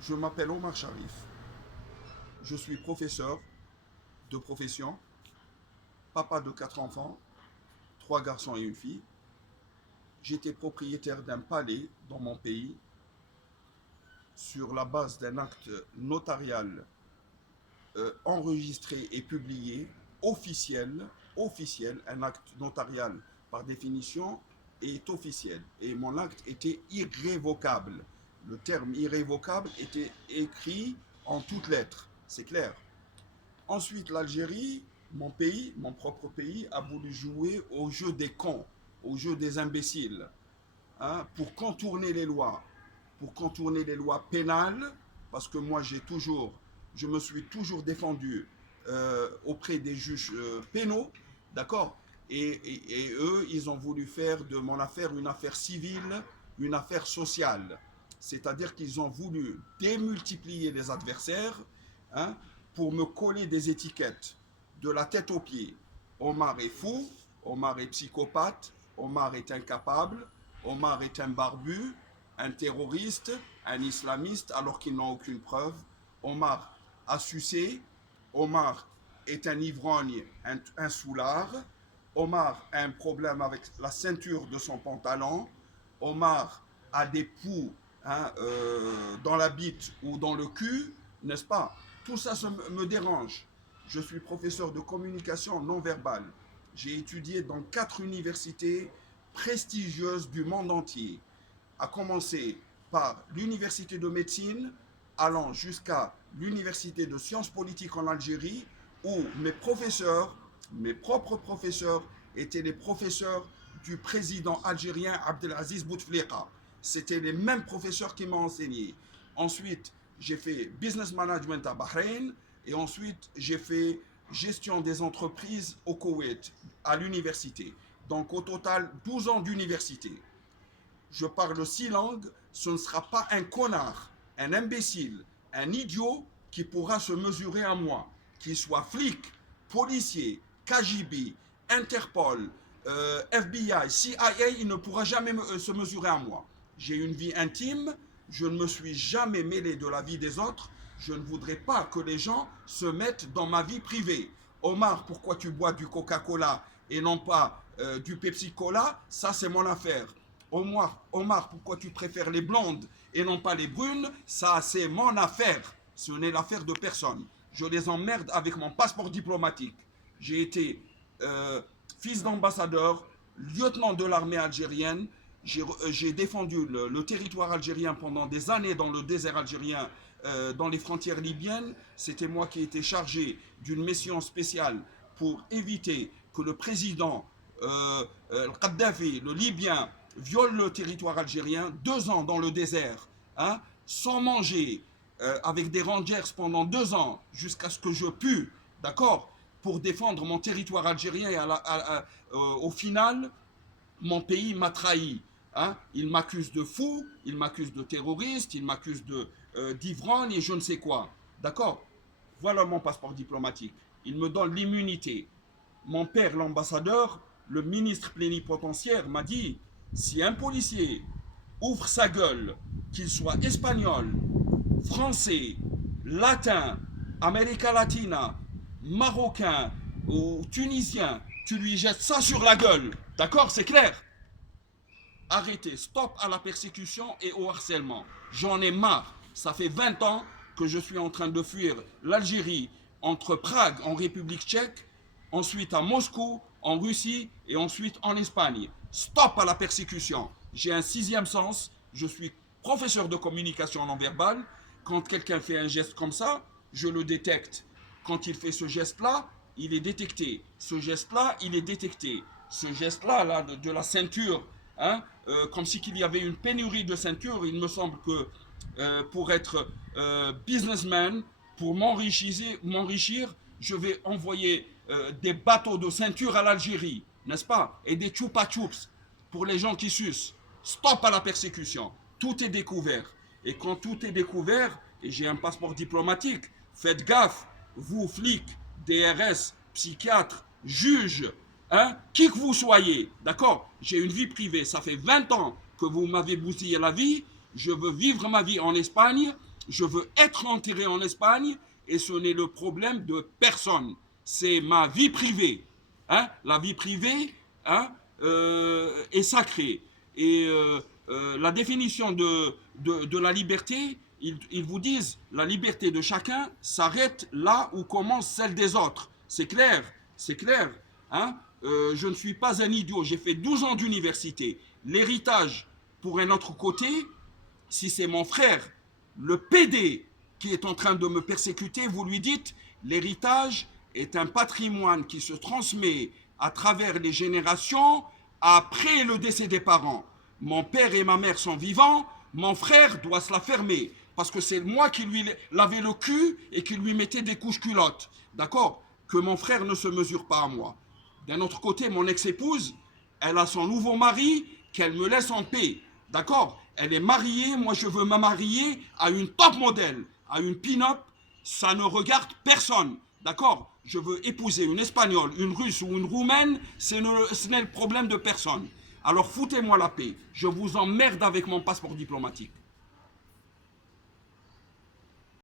Je m'appelle Omar Sharif. Je suis professeur de profession, papa de 4 enfants, 3 garçons et une fille. J'étais propriétaire d'un palais dans mon pays sur la base d'un acte notarial enregistré et publié, officiel, un acte notarial par définition est officiel. Et mon acte était irrévocable. Le terme irrévocable était écrit en toutes lettres, c'est clair. Ensuite, l'Algérie, mon pays, mon propre pays, a voulu jouer au jeu des cons, au jeu des imbéciles, hein, pour contourner les lois pénales, parce que moi je me suis toujours défendu auprès des juges pénaux, d'accord. Et eux, ils ont voulu faire de mon affaire une affaire civile, une affaire sociale. C'est-à-dire qu'ils ont voulu démultiplier les adversaires, hein, pour me coller des étiquettes de la tête aux pieds. Omar est fou, Omar est psychopathe, Omar est incapable, Omar est un barbu, un terroriste, un islamiste, alors qu'ils n'ont aucune preuve. Omar a sucé, Omar est un ivrogne, un soulard, Omar a un problème avec la ceinture de son pantalon, Omar a des poux, hein, dans la bite ou dans le cul, n'est-ce pas? Tout ça me dérange. Je suis professeur de communication non verbale. J'ai étudié dans 4 universités prestigieuses du monde entier, à commencer par l'université de médecine, allant jusqu'à l'université de sciences politiques en Algérie, où mes propres professeurs, étaient les professeurs du président algérien Abdelaziz Bouteflika. C'était les mêmes professeurs qui m'ont enseigné. Ensuite, j'ai fait business management à Bahreïn et ensuite j'ai fait gestion des entreprises au Koweït, à l'université. Donc au total, 12 ans d'université. Je parle 6 langues, ce ne sera pas un connard, un imbécile, un idiot qui pourra se mesurer à moi, qu'il soit flic, policier, KGB, Interpol, FBI, CIA, il ne pourra jamais se mesurer à moi. J'ai une vie intime, je ne me suis jamais mêlé de la vie des autres, je ne voudrais pas que les gens se mettent dans ma vie privée. Omar, pourquoi tu bois du Coca-Cola et non pas du Pepsi-Cola? Ça, c'est mon affaire. Omar, pourquoi tu préfères les blondes et non pas les brunes? Ça, c'est mon affaire. Ce n'est l'affaire de personne. Je les emmerde avec mon passeport diplomatique. J'ai été fils d'ambassadeur, lieutenant de l'armée algérienne. J'ai défendu le territoire algérien pendant des années dans le désert algérien, dans les frontières libyennes. C'était moi qui étais chargé d'une mission spéciale pour éviter que le président Kadhafi, le Libyen, viole le territoire algérien. 2 ans dans le désert, hein, sans manger, avec des rangers pendant 2 ans, jusqu'à ce que je pue, d'accord, pour défendre mon territoire algérien. Et au final, mon pays m'a trahi. Hein. Il m'accuse de fou, il m'accuse de terroriste, il m'accuse d'ivrogne et je ne sais quoi. D'accord. Voilà mon passeport diplomatique. Il me donne l'immunité. Mon père, l'ambassadeur, le ministre plénipotentiaire, m'a dit, si un policier ouvre sa gueule, qu'il soit espagnol, français, latin, América Latina, marocain ou tunisien, tu lui jettes ça sur la gueule. D'accord, c'est clair? Arrêtez, stop à la persécution et au harcèlement. J'en ai marre. Ça fait 20 ans que je suis en train de fuir l'Algérie, entre Prague en République tchèque, ensuite à Moscou, en Russie et ensuite en Espagne. Stop à la persécution. J'ai un 6e sens. Je suis professeur de communication non verbale. Quand quelqu'un fait un geste comme ça, je le détecte. Quand il fait ce geste-là, il est détecté. Ce geste-là, il est détecté. Ce geste-là, là, de la ceinture, hein, comme si qu'il y avait une pénurie de ceintures. Il me semble que pour être businessman, pour m'enrichir, je vais envoyer des bateaux de ceinture à l'Algérie, n'est-ce pas? Et des chupa chups pour les gens qui sucent. Stop à la persécution. Tout est découvert. Et quand tout est découvert, et j'ai un passeport diplomatique, faites gaffe, vous flics, DRS, psychiatres, juges, hein, qui que vous soyez, d'accord? J'ai une vie privée, ça fait 20 ans que vous m'avez bousillé la vie, je veux vivre ma vie en Espagne, Je veux être enterré en Espagne et ce n'est le problème de personne. C'est ma vie privée. Hein? La vie privée, hein, est sacrée. Et la définition de la liberté, ils vous disent la liberté de chacun s'arrête là où commence celle des autres. C'est clair, c'est clair. Hein? Je ne suis pas un idiot, j'ai fait 12 ans d'université. L'héritage, pour un autre côté, si c'est mon frère, le PD, qui est en train de me persécuter, vous lui dites, l'héritage est un patrimoine qui se transmet à travers les générations après le décès des parents. Mon père et ma mère sont vivants, mon frère doit se la fermer, parce que c'est moi qui lui lavais le cul et qui lui mettais des couches culottes. D'accord? Que mon frère ne se mesure pas à moi. D'un autre côté, mon ex-épouse, elle a son nouveau mari, qu'elle me laisse en paix. D'accord? Elle est mariée, moi je veux me marier à une top modèle, à une pin-up, ça ne regarde personne. D'accord? Je veux épouser une Espagnole, une Russe ou une Roumaine, ce n'est le problème de personne. Alors foutez-moi la paix, je vous emmerde avec mon passeport diplomatique.